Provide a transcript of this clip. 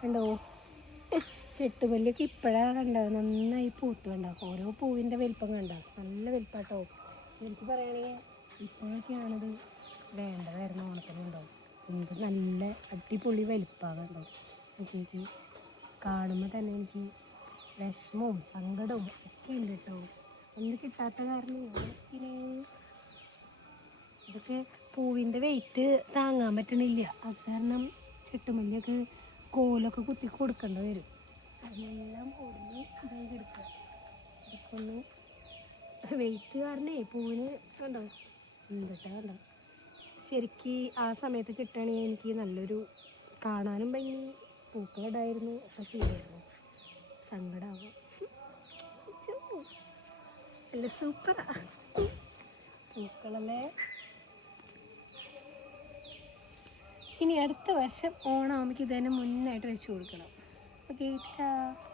കണ്ടോ ചെട്ടുമല്ലിയൊക്കെ ഇപ്പോഴാണ് കണ്ടത് നന്നായി പൂത്ത് കണ്ടാവും. ഓരോ പൂവിൻ്റെ വലിപ്പം കണ്ടാവും, നല്ല വലിപ്പാട്ടോ. ശരിക്കും പറയുകയാണെങ്കിൽ ഇപ്പോഴൊക്കെയാണത് വേണ്ടതായിരുന്നു ഓണത്തിന്. ഉണ്ടാവും എന്ത് നല്ല അടിപൊളി വലിപ്പമാണ് കണ്ടോ. എനിക്ക് കാണുമ്പോൾ തന്നെ എനിക്ക് വിഷമവും സങ്കടവും ഒക്കെ ഉണ്ട് കേട്ടോ. ഒന്നും കിട്ടാത്ത കാരണം ഓണത്തിന് ഇതൊക്കെ പൂവിൻ്റെ വെയിറ്റ് താങ്ങാൻ പറ്റണില്ല. അത് കാരണം ചെട്ടുമല്ലിയൊക്കെ കോലൊക്കെ കുത്തി കൊടുക്കേണ്ടി വരും. അതിനെല്ലാം ഓടുന്നു ഇതായി എടുക്കുക. ഇതൊക്കെ ഒന്ന് വെയിറ്റ് കാരണേ പൂവിന് കണ്ടോ എന്തിട്ടാ കണ്ടോ. ശരിക്ക് ആ സമയത്ത് കിട്ടുകയാണെങ്കിൽ എനിക്ക് നല്ലൊരു കാണാനും ഭംഗി പൂക്കളിടായിരുന്നു ഒക്കെ ശരിയായിരുന്നു. സങ്കടമാകും. അല്ല സൂപ്പറാ പൂക്കളല്ലേ. ഇനി അടുത്ത വർഷം ഓണാകുമ്പോൾ ഇത് തന്നെ മുന്നായിട്ട് വെച്ച് കൊടുക്കണം. ഓക്കെ.